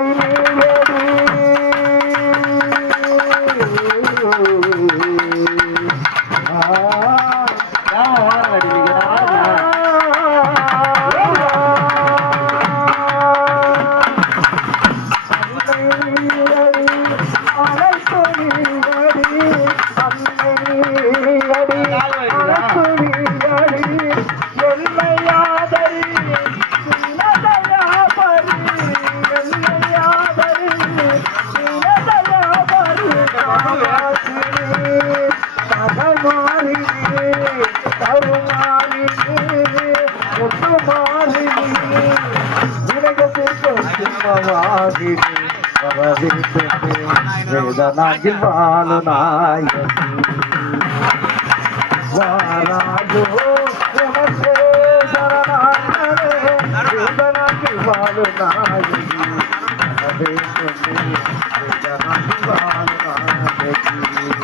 இல்லை माला जी माल न